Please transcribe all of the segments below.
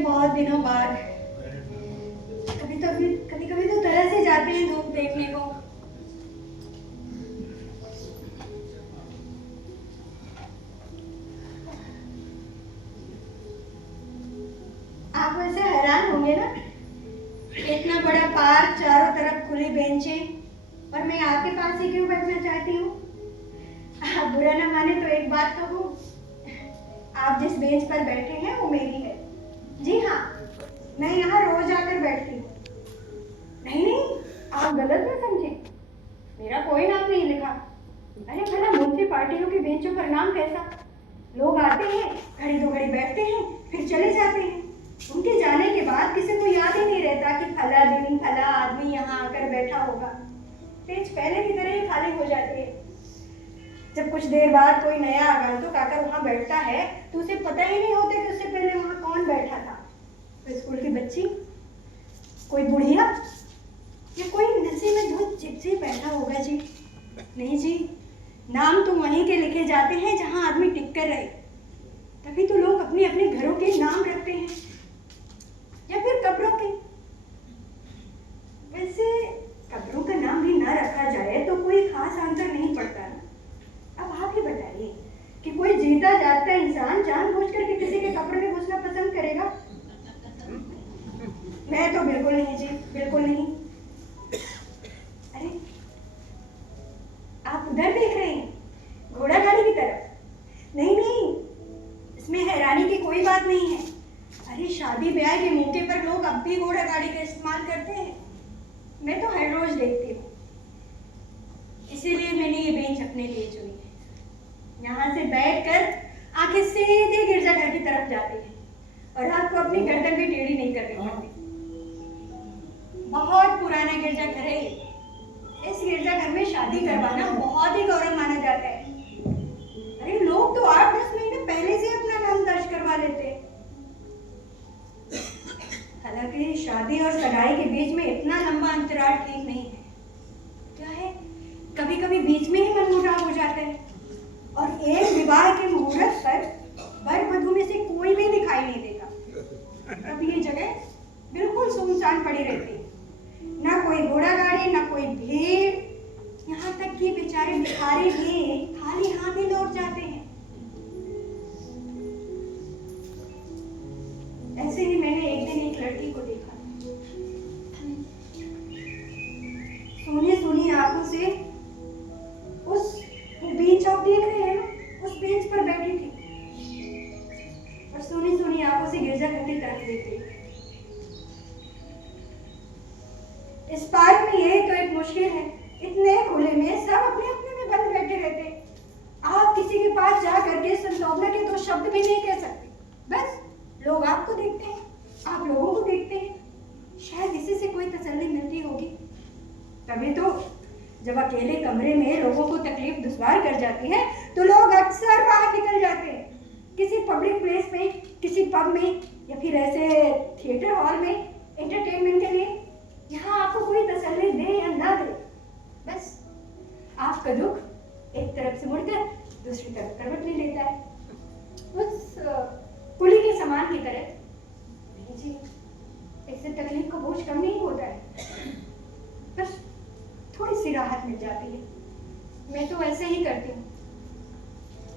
बहुत दिनों बाद कभी कभी तो तरह से जाते हैं धूप देखने को। आप वैसे हैरान होंगे ना, इतना बड़ा पार्क, चारों तरफ खुली बेंचें, और मैं आपके पास ही क्यों बैठना चाहती हूँ। आप बुरा ना माने तो एक बात कहूँ, आप जिस बेंच पर बैठे हैं वो मेरी है। जी हाँ, मैं यहाँ रोज आकर बैठती हूँ। नहीं नहीं, आप गलत ना समझे, मेरा कोई नाम नहीं लिखा। अरे भला म्यूनसिपालिटियों की बेंचों पर नाम कैसा। लोग आते हैं, घड़ी दो घड़ी बैठते हैं, फिर चले जाते हैं। उनके जाने के बाद किसी को याद ही नहीं रहता कि फला दिन फला आदमी यहाँ आकर बैठा होगा। बेंच पहले की तरह ही खाली हो जाती है। जब कुछ देर बाद कोई नया आगंतुक आकर वहाँ बैठता है तो उसे पता ही नहीं होता कि उससे पहले वहाँ कौन बैठा था। कोई स्कूल की बच्ची, कोई बुढ़िया, या कोई नशे में धुत चिपसे बैठा होगा। जी नहीं जी, नाम तो वहीं के लिखे जाते हैं जहाँ आदमी टिक कर रहे। तभी तो लोग अपने अपने घरों के नाम रखते हैं या फिर कब्रों के। वैसे कब्रों का नाम भी ना रखा जाए तो कोई खास अंतर नहीं पड़ता ना। अब आप ही बताइए कि कोई जीता जागता इंसान जानबूझ करके किसी के कब्र में घुसना पसंद करेगा? मैं तो बिल्कुल नहीं जी, बिल्कुल नहीं। अरे आप उधर देख रहे हैं, घोड़ा गाड़ी की तरफ? नहीं नहीं, इसमें हैरानी की कोई बात नहीं है। अरे शादी ब्याह के मौके पर लोग अब भी घोड़ा गाड़ी का इस्तेमाल करते हैं। मैं तो हर रोज देखती हूँ, इसीलिए मैंने ये बेंच अपने लिए चुनी है। यहाँ से बैठकर आंखें सीधे गिरजाघर की तरफ जाती है और आपको अपनी गर्दन भी टेढ़ी नहीं करनी पड़ती। बहुत पुराना गिरजाघर है ये। इस गिरजाघर में शादी करवाना बहुत ही गौरव माना जाता है। अरे लोग तो 8-10 महीने पहले से अपना नाम दर्ज करवा लेते हैं। हालांकि शादी और सगाई के बीच में इतना लंबा अंतराल ठीक नहीं है। क्या है, कभी कभी बीच में ही मनमुटाव हो जाता है और एक विवाह के मुहूर्त पर वर वधू में से कोई भी दिखाई नहीं देता। अब ये जगह बिल्कुल सुनसान पड़ी रहती है, ना कोई घोड़ा गाड़ी, ना कोई भीड़। यहाँ तक कि बेचारे भिखारी भी खाली हाथ ही लौट जाते हैं। ऐसे ही मैंने एक दिन एक लड़की को देखा, सोनी सोनी आंखों से उस बेंच, आप देख रहे हैं ना, उस बेंच पर बैठी थी और सोनी सोनी आंखों से गिरजाघर की तरफ देख रही थी। इस पार्क में यही तो एक मुश्किल है, इतने खुले में सब अपने अपने में बंद बैठे रहते। आप किसी के पास जा करके संतोषना के 2 शब्द भी नहीं कह सकते। बस लोग आपको देखते हैं, आप लोगों को देखते हैं। शायद इसी से कोई तसल्ली मिलती होगी। तभी तो जब अकेले कमरे में लोगों को तकलीफ दुश्वार कर जाती है तो लोग अक्सर बाहर निकल जाते हैं, किसी पब्लिक प्लेस में, किसी पब में, या फिर ऐसे थिएटर हॉल में एंटरटेनमेंट के लिए। यहाँ आपको कोई तसल्ली दे या ना दे, बस आपका दुख एक तरफ से मुड़कर दूसरी तरफ करवट ले लेता है, उस कुली के समान की तरह। नहीं जी, इससे तकलीफ का बोझ कम नहीं होता है, बस थोड़ी सी राहत मिल जाती है। मैं तो ऐसे ही करती हूँ,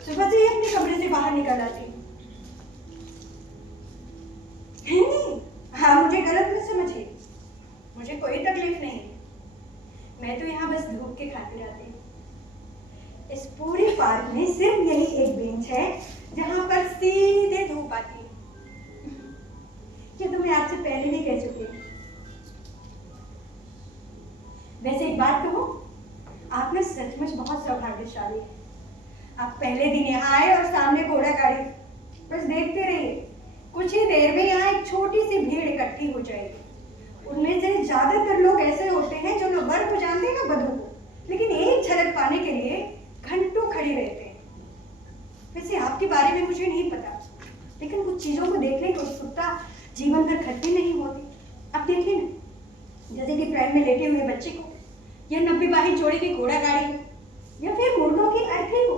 सुबह से ही अपने कमरे से बाहर निकल आती हूँ। नहीं, हाँ मुझे गलत मत समझिए, मुझे कोई तकलीफ नहीं। मैं तो यहाँ बस धूप के खातिर आती हूँ। इस पूरे पार्क में सिर्फ यही एक बेंच है जहाँ पर सीधे धूप आती है। ये तो मैं आपसे पहले भी कह चुकी हूँ। वैसे एक बात कहूँ, आप में सचमुच बहुत सौभाग्यशाली है। आप पहले दिन यहाँ आए और सामने घोड़ा गाड़ी, बस देखते रहिए, कुछ ही देर में यहाँ एक छोटी सी भीड़ इकट्ठी हो जाएगी। उनमें से ज्यादातर लोग ऐसे होते हैं जो न वर को जानते हैं न वधू को, लेकिन एक झलक पाने के लिए घंटों खड़े रहते हैं। वैसे आपके बारे में मुझे नहीं पता, लेकिन कुछ चीजों को देखने की उत्सुकता जीवन भर खत्म नहीं होती। अब देखिए ना, जैसे कि प्राइम में लेटे हुए बच्चे को, या 90 बाही जोड़े की घोड़ा गाड़ी हो, या फिर मुर्गों की अर्थी हो,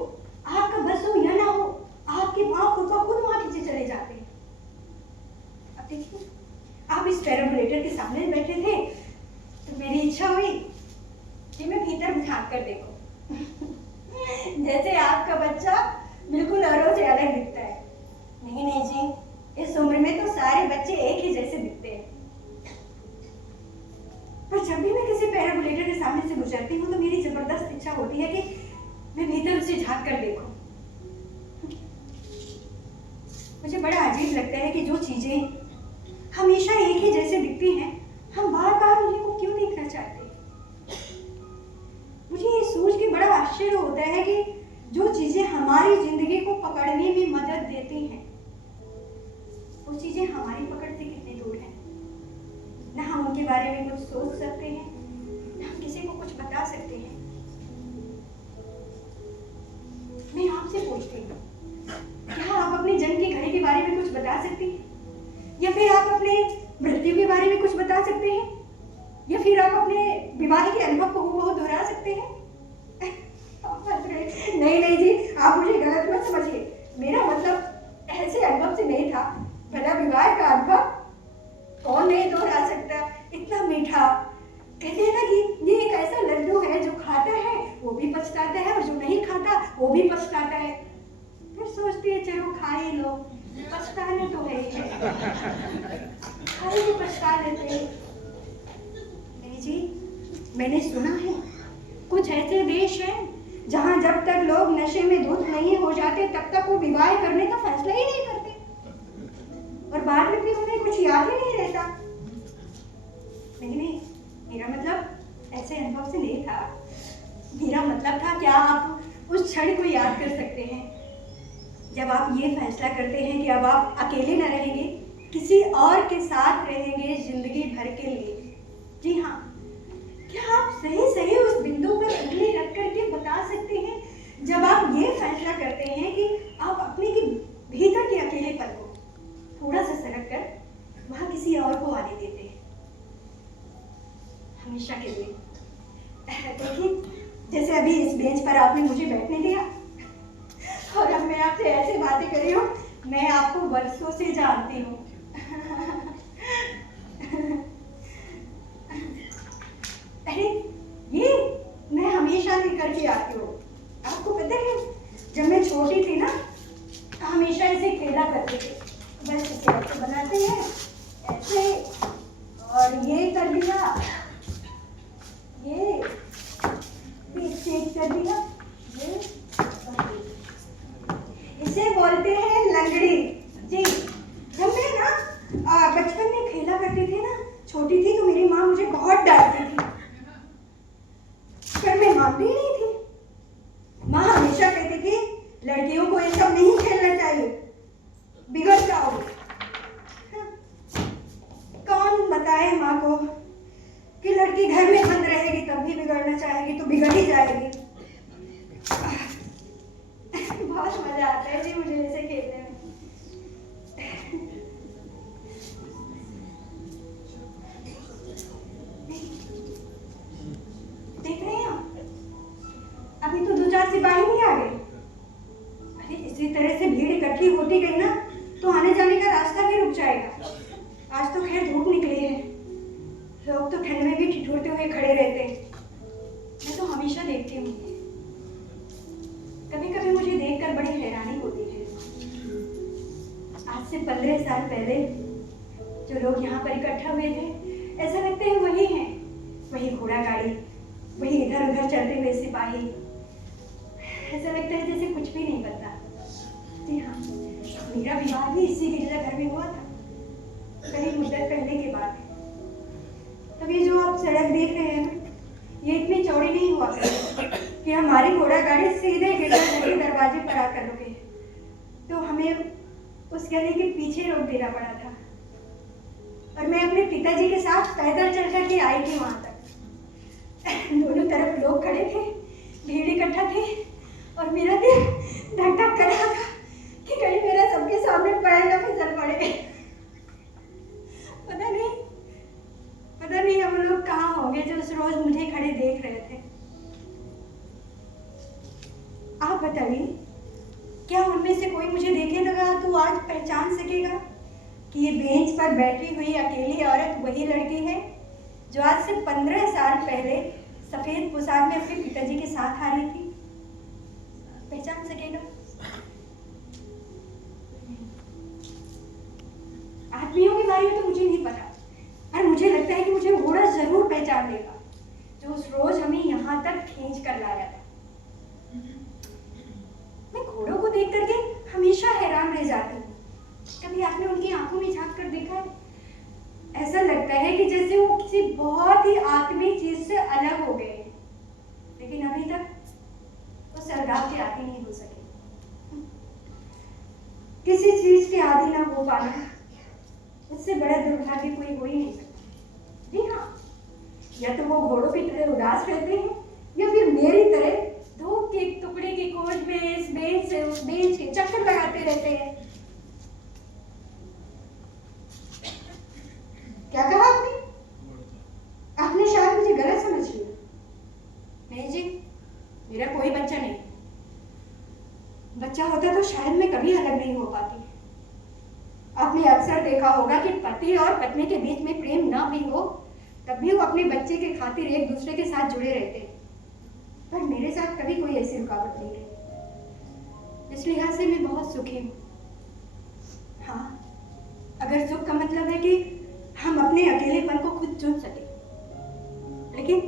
आपका बस हो या ना हो, आपके पाँव खुद ब खुद वहां खींचे चले जाते हैं। अब देखिए, आप इस पैराबोलेटर के सामने बैठे थे तो मेरी इच्छा हुई कि मैं भीतर झांक कर देखूं। जैसे आपका बच्चा बिल्कुल औरों से अलग दिखता है। नहीं नहीं जी, इस उम्र में तो सारे बच्चे एक ही जैसे दिखते हैं। पर जब भी मैं किसी पैराबोलेटर के सामने से गुजरती हूँ तो मेरी जबरदस्त इच्छा होती है कि मैं भीतर उसे झांक कर देखूं। मुझे बड़ा अजीब लगता है कि जो चीजें हमेशा एक ही जैसे दिखती हैं, हम बार बार उन्हीं को क्यों देखना चाहते हैं। मुझे ये सोच के बड़ा आश्चर्य होता है कि जो चीजें हमारी जिंदगी को पकड़ने में मदद देती हैं, वो चीजें हमारी पकड़ से कितने दूर हैं। ना हम उनके बारे में कुछ सोच सकते हैं, ना हम किसी को कुछ बता सकते हैं। मैं आपसे पूछती हूँ, क्या आप अपने जन्म की घड़ी के बारे में कुछ बता सकती हैं? या फिर आप अपने मृत्यु के बारे में कुछ बता सकते हैं? या फिर आप अपने विवाह के अनुभव को बहुत दोहरा सकते हैं? नहीं नहीं जी, आप मुझे गलत मत समझिए। मेरा मतलब ऐसे अनुभव से नहीं था। भला विवाह का अनुभव कौन नहीं दोहरा सकता? इतना मीठा, कहते हैं ना कि ये एक ऐसा लड्डू है जो खाता है वो भी पछताता है, और जो नहीं खाता वो भी पछताता है। फिर सोचती है चलो खा ही लो, पछताना तो है ही, खाई भी पछता लेते हैं। नहीं जी, मैंने सुना है कुछ ऐसे देश हैं जहां जब तक लोग नशे में धुत नहीं हो जाते तब तक वो विवाह करने का फैसला ही नहीं करते, और बाद में फिर उन्हें कुछ याद ही नहीं रहता। नहीं नहीं, मेरा मतलब ऐसे अनुभव से नहीं था। मेरा मतलब था, क्या आप उस क्षण को याद कर सकते हैं जब आप ये फैसला करते हैं कि अब आप अकेले न रहेंगे, किसी और के साथ रहेंगे जिंदगी भर के लिए? जी हाँ, क्या आप सही सही उस बिंदु पर उंगली रख करके बता सकते हैं जब आप ये फैसला करते हैं कि आप अपने के भीतर के अकेलेपन को थोड़ा सा सरक कर वहां किसी और को आने देते हैं हमेशा के लिए? देखिए, जैसे अभी इस बेंच पर आपने मुझे बैठने दिया और अब मैं आपसे ऐसे बातें कर रही हूँ, मैं आपको वर्षों से जानती हूँ। अरे ये मैं हमेशा से करके आती हूँ। आपको पता है, जब मैं छोटी थी ना तो हमेशा इसे खेला करते थे। बस इसे ऐसे बनाते हैं, ऐसे, और ये कर दिया, ये चेक कर दिया, ये इसे बोलते हैं लंगड़ी। जी, जब मैं ना बचपन में खेला करती थी ना, छोटी थी, तो मेरी माँ मुझे बहुत डांटती थी, पर मैं मानती ही नहीं थी। माँ हमेशा कहती थी लड़कियों को ये सब नहीं खेलना चाहिए, बिगड़ जाओगे। कौन बताए माँ को कि लड़की घर में बंद रहेगी तब भी बिगड़ना चाहेगी तो बिगड़ ही जाएगी। बहुत मजा आता है जी मुझे ऐसे खेलने में। देख रहे हैं आप, अभी तो 2-4 सिपाही भी आ गए। अरे इसी तरह से भीड़ इकट्ठी होती गई ना तो आने जाने का रास्ता भी रुक जाएगा। आज तो खैर धूप निकली है, लोग तो ठंड में भी ठिठुरते हुए खड़े रहते हैं। मैं तो हमेशा देखती हूँ, कभी कभी मुझे देखकर बड़ी हैरानी होती है। आज से 15 साल पहले जो लोग यहाँ पर इकट्ठा हुए थे, ऐसा लगता है वही हैं, वही घोड़ा गाड़ी, वही इधर उधर चलते हुए सिपाही। ऐसा लगता है जैसे कुछ भी नहीं बदला। जी हाँ, मेरा विवाह भी इसी गिरजाघर में हुआ था, करीब मुद्दत पहले के बाद। तब ये जो आप सड़क देख रहे हैं ना, ये इतनी चौड़ी नहीं हुआ करती कि हमारी घोड़ा गाड़ी सीधे गिरजाघर के दरवाजे पर आकर रुके, तो हमें उस गली के पीछे रोक देना पड़ा था। और मैं अपने पिताजी के साथ पैदल चल कर के आई थी वहां तक। दोनों तरफ लोग खड़े थे, भीड़ इकट्ठा थे, और मेरा दिल धक धक कर रहा था कि कहीं मेरा सबके सामने पैर न फिसल पड़े। पता नहीं हम लोग कहाँ होंगे जो उस रोज मुझे खड़े देख रहे थे। आप बताइए, क्या उनमें से कोई मुझे देखे लगा तो आज पहचान सकेगा कि ये बेंच पर बैठी हुई अकेली औरत वही लड़की है जो आज से 15 साल पहले सफेद पोशाक में अपने पिताजी के साथ आ रही थी? पहचान सकेगा? आदमियों के बारे में तो मुझे नहीं पता, पर मुझे लगता है कि मुझे घोड़ा जरूर पहचान लेगा जो उस रोज हमें यहाँ तक खींच कर लाया था। मैं घोड़ों को देख करके हमेशा हैरान रह जाती हूँ। कभी आपने उनकी आंखों में झांक कर देखा है? ऐसा लगता है कि जैसे वो किसी बहुत ही आत्मीय चीज से अलग हो गए हैं, लेकिन अभी तक वो सरगाव के आदी नहीं हो सके। किसी चीज के आदी ना हो पाना, उससे बड़ा दुर्भाग्य कोई हो ही नहीं सकता। जी हाँ, या तो वो घोड़ों की तरह उदास रहते हैं या फिर मेरी तरह धूप के टुकड़े की खोज में इस बेंच से उस बेंच के चक्कर लगाते रहते हैं। क्या कहा आपने? आपने शायद मुझे गलत समझ लिया। नहीं जी, मेरा कोई बच्चा नहीं। बच्चा होता तो शायद मैं कभी अलग नहीं हो पाती। आपने अक्सर देखा होगा कि पति और पत्नी के बीच में प्रेम ना भी हो तब भी वो अपने बच्चे के खातिर एक दूसरे के साथ जुड़े रहते हैं, पर मेरे साथ कभी कोई ऐसी रुकावट नहीं रही। इस लिहाज से मैं बहुत सुखी हूँ। हाँ, अगर सुख का मतलब है कि हम अपने अकेलेपन को खुद चुन सके, लेकिन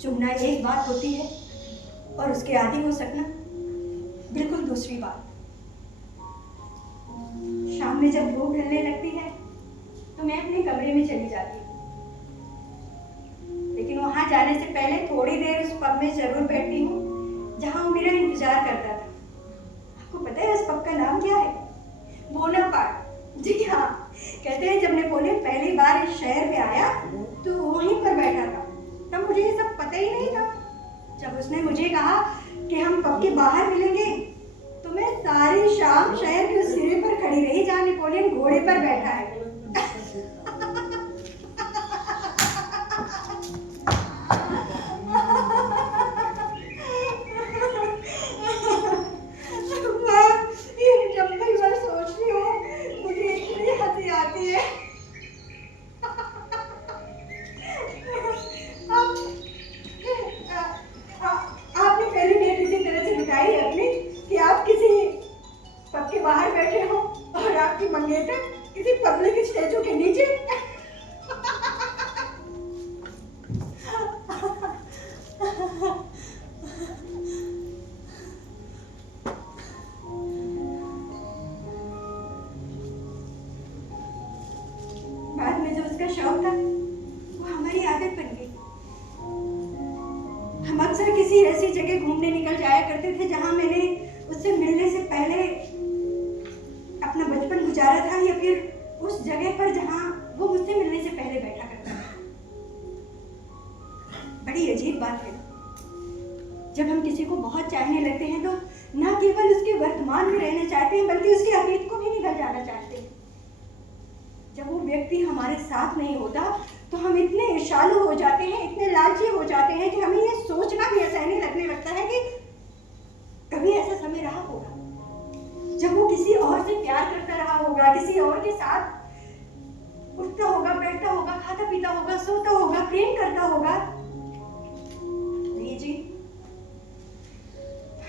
चुनना एक बात होती है और उसके आदी हो सकना बिल्कुल दूसरी बात। शाम में जब धूप ढलने लगती है तो मैं अपने कमरे में चली जाती हूँ, लेकिन वहां जाने से पहले थोड़ी देर उस पब में जरूर बैठती हूँ जहां वो मेरा इंतजार करता था। आपको पता है उस पब का नाम क्या है? बोनापार्ट। जी हाँ, कहते हैं जब नेपोलियन पहली बार इस शहर में आया तो वहीं पर बैठा था। तब मुझे ये सब पता ही नहीं था। जब उसने मुझे कहा कि हम पब के बाहर मिलेंगे तो मैं सारी शाम शहर के उस सिरे पर खड़ी रही जहाँ नेपोलियन घोड़े पर बैठा है। जब भी मैं सोचती हूँ मुझे इतनी हंसी आती है। आपने पहली डेट इसी तरह से बिताई है अपनी कि आप किसी पब के बाहर बैठे हो और आपकी मंगेतर किसी पब्लिक स्टैचू के नीचे। बाद में जो उसका शौक था वो हमारी आदत बन गई। हम अक्सर किसी ऐसी जगह घूमने निकल जाया करते थे जहां मैंने उससे मिलने से पहले अपना बचपन गुजारा था, या फिर उस जगह पर जहां वो मुझसे मिलने से पहले बैठा करता था। बड़ी अजीब बात है, जब हम किसी को बहुत चाहने लगते हैं तो न केवल उसके वर्तमान में रहना चाहते हैं बल्कि उसके अतीत को भी निकल जाना चाहते हैं। जब वो व्यक्ति हमारे साथ नहीं होता तो हम इतने ईर्ष्यालु हो जाते हैं, इतने लालची हो जाते हैं कि हमें ये सोचना भी असहनीय लगने लगता है कि कभी ऐसा समय रहा होगा जब वो किसी और से प्यार करता रहा होगा, किसी और के साथ उठता होगा, बैठता होगा, खाता पीता होगा, सोता होगा, प्रेम करता होगा। नहीं जी,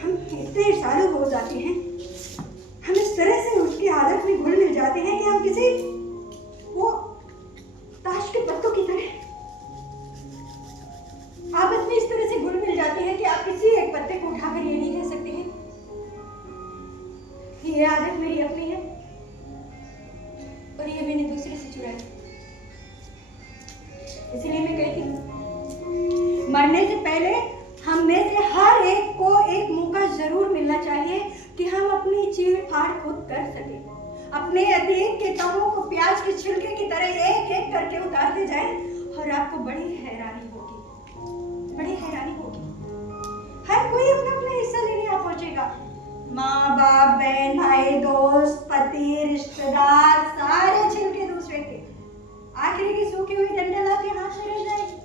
हम इतने ईर्ष्यालु हो जाते हैं, हम इस तरह से उसकी आदत में घुल मिल जाते हैं कि हम किसी वो ताश के पत्तों की तरह आपस में इस तरह से घुल मिल जाते हैं कि आप किसी एक पत्ते को उठाकर ये नहीं कह सकते हैं कि ये आदत मेरी अपनी है और ये मैंने दूसरे से चुराई। इसीलिए मैं कहती हूँ मरने से पहले हम में से हर एक को एक मौका जरूर मिलना चाहिए कि हम अपनी चीड़ फाड़ खुद कर सके, अपने अतीत के तहों को प्याज के छिलके की तरह एक एक करके उतारते जाएं और आपको बड़ी हैरानी होगी, बड़ी हैरानी होगी। हर कोई अपना अपना हिस्सा लेने आ पहुंचेगा। माँ बाप, बहन भाई, दोस्त, पति, रिश्तेदार, सारे छिलके दूसरे के। आखिरी की सूखी हुई डंडल आपके हाथ में रह जाएगी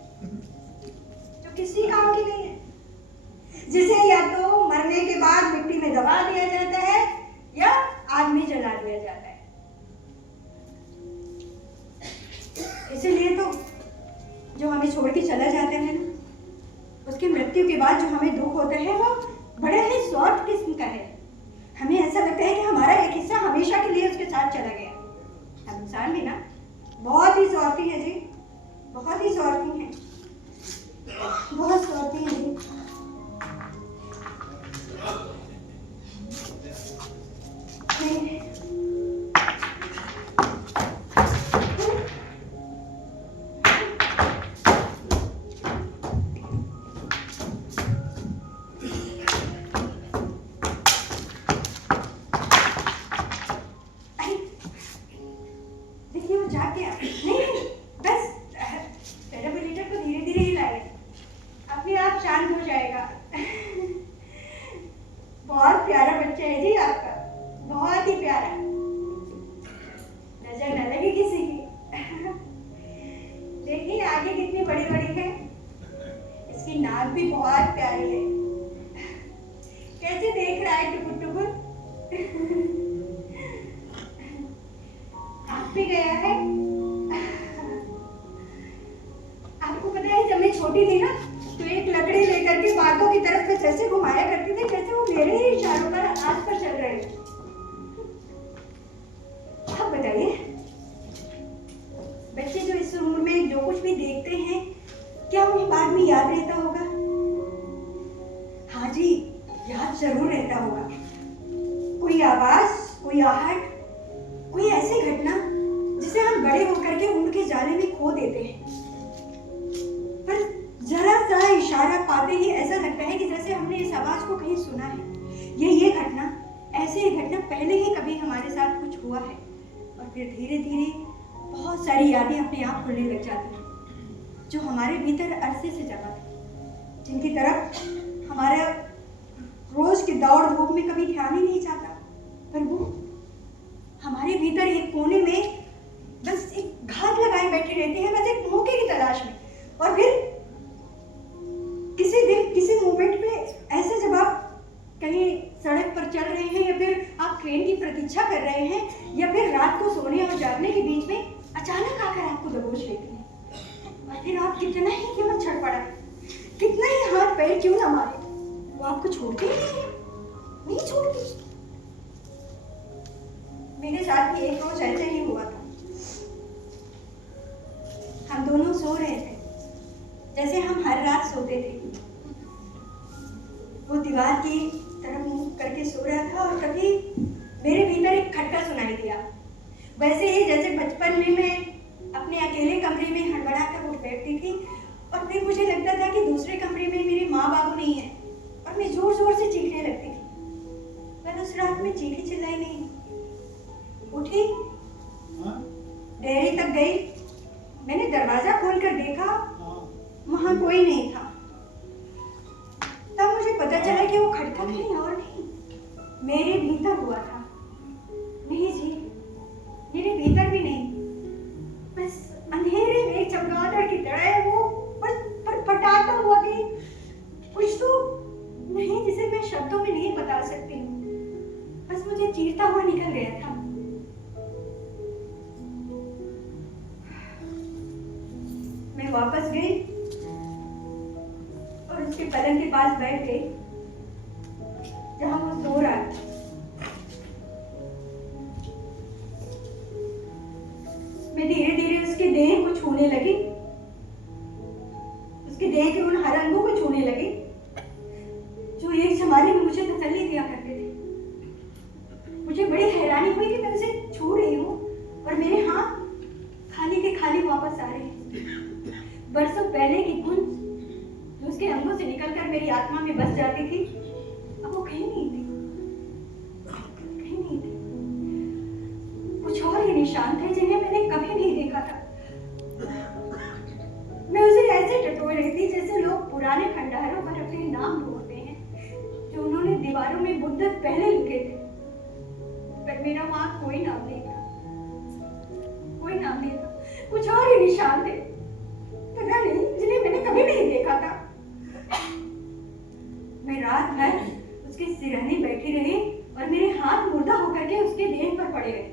जो किसी काम की नहीं है, जिसे या तो मरने के बाद मिट्टी में दबा दिया जाता है या आग में जला दिया जाता है। छोड़ के चला जाता है ना, उसकी मृत्यु के बाद जो हमें दुख होता है वो बड़ा ही स्वार्थ किस्म का है। हमें ऐसा लगता है कि हमारा एक हिस्सा हमेशा के लिए उसके साथ चला गया। हम इंसान भी ना बहुत ही स्वार्थी है जी, बहुत ही स्वार्थी हैं, बहुत स्वार्थी हैं जी। बहुत प्यारा बच्चा है जी आपका, बहुत ही प्यारा, नजर न लगे किसी की। देखिए आगे कितनी बड़ी बड़ी है, इसकी नाक भी बहुत प्यारी है, कैसे देख रहा है टुकुर टुकुर। आप भी गया है। आपको पता है जब मैं छोटी थी ना तो एक लकड़ी लेकर के बातों की तरफ से जैसे घुमाया करती थी जैसे वो मेरे ही इशारों पर आस पर चल रहे हैं। आप बताइए, बच्चे जो इस उम्र में जो कुछ भी देखते हैं क्या उन्हें बाद में याद रहता होगा? हाँ जी, याद जरूर रहता होगा। कोई आवाज, कोई आहट, कोई ऐसी घटना जिसे हम बड़े होकर के उम्र के जाले में खो देते हैं, पर जरा सा इशारा पाते ही ऐसा लगता है कि जैसे हमने इस आवाज को कहीं सुना है। ये घटना, ऐसी घटना पहले ही कभी हमारे साथ कुछ हुआ है, और फिर धीरे धीरे बहुत सारी यादें अपने आप खुलने लग जाती हैं जो हमारे भीतर अरसे से जमा थी, जिनकी तरफ हमारे रोज की दौड़ धूप में कभी ध्यान ही नहीं जाता, पर वो हमारे भीतर एक कोने में बस एक घात लगाए बैठे रहते हैं, बस एक मौके की तलाश में। और फिर किसी दिन किसी मोमेंट में ऐसे जब आप कहीं सड़क पर चल रहे हैं या फिर आप ट्रेन की प्रतीक्षा कर रहे हैं या फिर रात को सोने और जागने के बीच में अचानक आकर आपको दबोच लेती है, और फिर आप कितना ही क्यों न छड़पड़ा, कितना ही हाथ पैर क्यों ना मारे, वो आपको छोड़ती ही नहीं छोड़ती। मेरे साथ भी एक रोज ऐसे ही हुआ था। हम दोनों सो रहे थे जैसे हम हर रात सोते थे। वो दीवार की तरफ मुंह करके सो रहा था और तभी मेरे भीतर एक खटका सुनाई दिया, वैसे ही जैसे बचपन में मैं अपने अकेले कमरे में हड़बड़ा कर उठ बैठती थी और फिर मुझे लगता था कि दूसरे कमरे में मेरे माँ बाबू नहीं है और मैं जोर जोर से चीखने लगती थी। पर उस रात में चीखी चिल्लाई नहीं, उठी, डेयरी तक गई, मैंने दरवाजा खोलकर देखा, वहां कोई नहीं था। तब मुझे पता चला कि वो खटका कहीं और नहीं, मेरे भीतर हुआ था। नहीं जी, मेरे भीतर भी नहीं, बस अंधेरे में चमगादड़ की तरह वो फटाता हुआ कि कुछ तो नहीं जिसे मैं शब्दों में नहीं बता सकती हूँ, बस मुझे चीरता हुआ निकल गया था। मैं वापस गई और उसके पलंग के पास बैठ गई जहां वो सो रहा था। मैं धीरे धीरे उसके देह को छूने लगी, उसके देह के उन हर अंगों को छूने लगी जो एक जमाने में मुझे तसल्ली दिया करते थे। मुझे बड़ी हैरानी हुई कि मैं उसे छू रही हूँ और मेरे हाथ खाली के खाली वापस आ रहे हैं। बरसों पहले की गूंज जो उसके अंगों से निकलकर मेरी आत्मा में बस जाती थी, अब वो कहीं नहीं थी, कहीं नहीं थी। कुछ और ही निशान थे जिन्हें मैंने कभी नहीं देखा था। मैं उसे ऐसे टटोल रही थी जैसे लोग पुराने खंडहरों पर अपने नाम ढूंढते हैं जो उन्होंने दीवारों में मुद्दत पहले लिखे थे, पर मेरा वहां कोई नाम नहीं था, कोई नाम नहीं था। कुछ और ही निशान थे, पता नहीं, जिन्हें मैंने कभी नहीं देखा था। मैं रात भर उसके सिरहने बैठी रही और मेरे हाथ मुर्दा होकर के उसके देह पर पड़े रहे,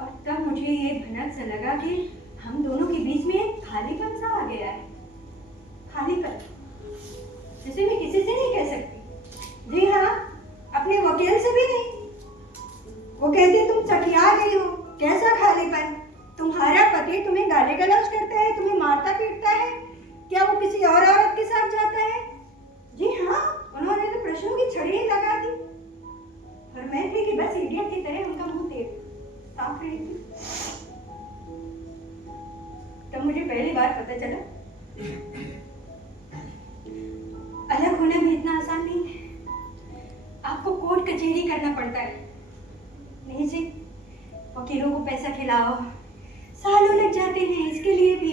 और तब मुझे ये भनक सा लगा कि हम दोनों के बीच में एक खालीपन सा आ गया है। खालीपन जिसे मैं किसी से नहीं कह सकती। जी हाँ, अपने वकील से भी नहीं। वो कहते तुम सठिया गई हो। कैसा खालीपन? तुम्हारा पति तुम्हें गाली गलौज करता है, तुम्हें मारता पीटता है, क्या वो किसी और औरत के साथ जाता है? जी हाँ, उन्होंने तो प्रश्नों की छड़ी ही लगा दी और मैं थी कि बस इडियट की तरह उनका मुंह ताक रही थी। तब मुझे पहली बार पता चला अलग होना भी इतना आसान नहीं है। आपको कोर्ट कचहरी करना पड़ता है। नहीं जी, वकीलों को पैसा खिलाओ, सालों लग जाते हैं इसके लिए भी।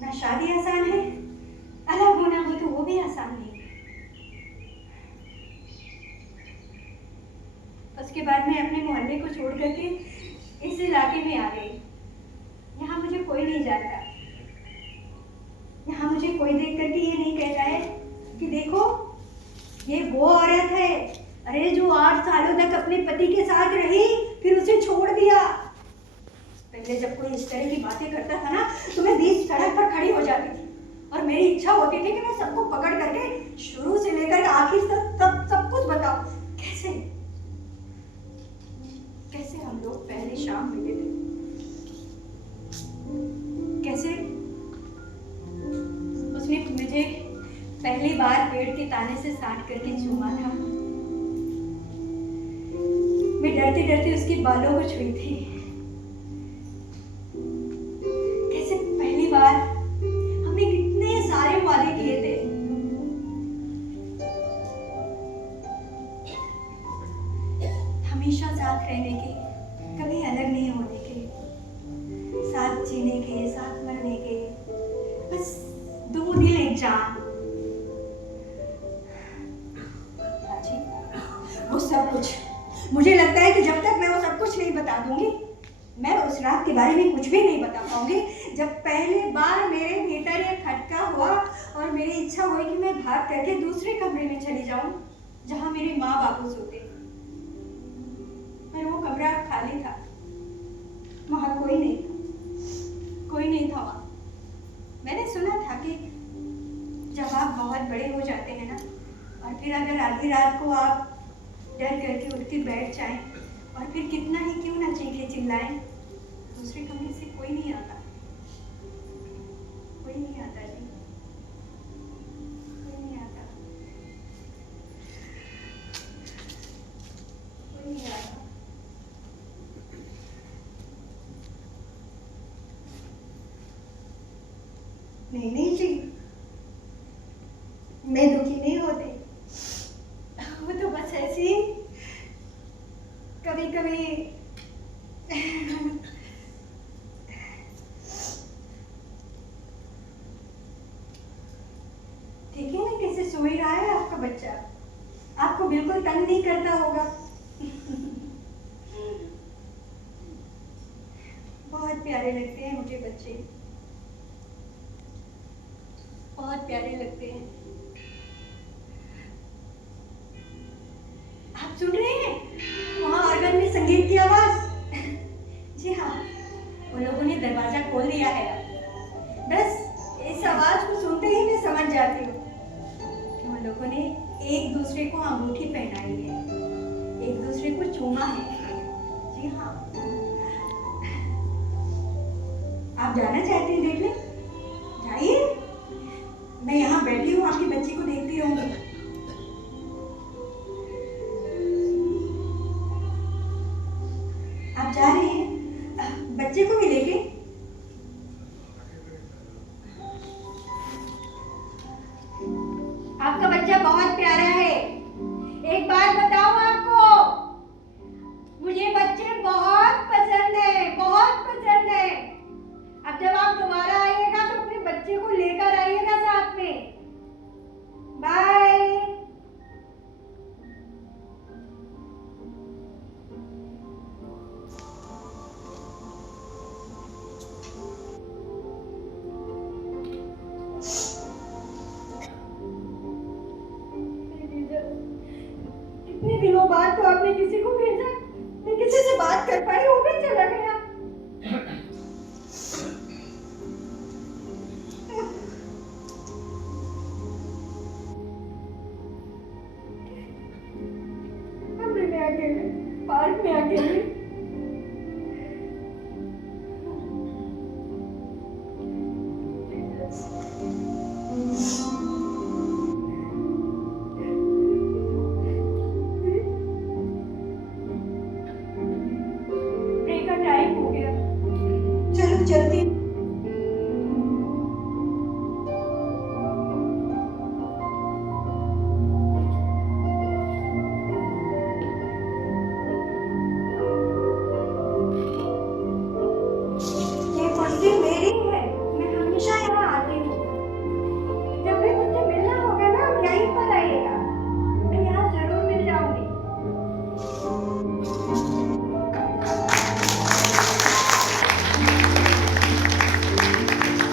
ना शादी आसान है, अलग होना हो तो वो भी आसान नहीं। उसके बाद मैं अपने मोहल्ले को छोड़ करके इस इलाके में आ गई। यहाँ मुझे कोई नहीं जानता। यहाँ मुझे कोई देख करके ये नहीं कहता है कि देखो ये वो औरत है, अरे जो 8 सालों तक अपने पति के साथ रही फिर उसे छोड़ दिया। पहले जब कोई इस तरह की बातें करता था ना तो मैं बीच सड़क पर खड़ी हो जाती थी और मेरी इच्छा होती थी कि मैं सबको पकड़ करके शुरू से लेकर आखिर तक सब कुछ बताऊं। कैसे कैसे हम लोग पहली शाम मिले थे, कैसे उसने मुझे पहली बार पेड़ के ताने से साट करके चूमा था। मैं डरते डरते उसके बालों को छुई थी। कैसे पहली बार हमने कितने सारे वादे किए थे। हमेशा साथ रहने के, कभी अलग नहीं होने के, साथ जीने के, साथ मरने के, बस 2 दिल एक जान। वो सब कुछ, मुझे लगता है कि जब तक मैं वो सब कुछ नहीं बता दूंगी, मैं उस रात के बारे में कुछ भी नहीं बता पाऊंगी जब पहली बार मेरे भीतर ये खटका हुआ और मेरी इच्छा हुई कि मैं भाग करके दूसरे कमरे में चली जाऊं जहां मेरे माँ बापू सोते। पर वो कमरा खाली था, वहां कोई नहीं था, कोई नहीं था वहां। मैंने सुना था कि जब आप बहुत बड़े हो जाते हैं ना और फिर अगर आधी रात को आप डर करके उठ के बैठ जाएं और फिर कितना ही क्यों ना चीखे चिल्लाएं, दूसरे कमरे से कोई नहीं आता। कोई नहीं आता जी, कोई नहीं आता, कोई नहीं आता। नहीं जी, मैं दुखी नहीं होती। वो तो बस ऐसे ही कभी कभी देखिए ना कैसे सो ही रहा है आपका बच्चा, आपको बिल्कुल तंग नहीं करता होगा। बहुत प्यारे लगते हैं मुझे बच्चे, बहुत प्यारे लगते हैं। आप सुन रहे हैं वहां ऑर्गन में संगीत की आवाज? जी हाँ, उन लोगों ने दरवाजा खोल दिया है। बस इस आवाज को सुनते ही मैं समझ जाती हूँ कि उन लोगों ने एक दूसरे को अंगूठी पहनाई है, एक दूसरे को चूमा है। जी हाँ, आप जाना चाहते हैं देखने? जाइए, मैं यहाँ बैठी हूँ आपकी बच्ची को देखती रहूंगी। आप जा रहे हैं बच्चे को भी लेके?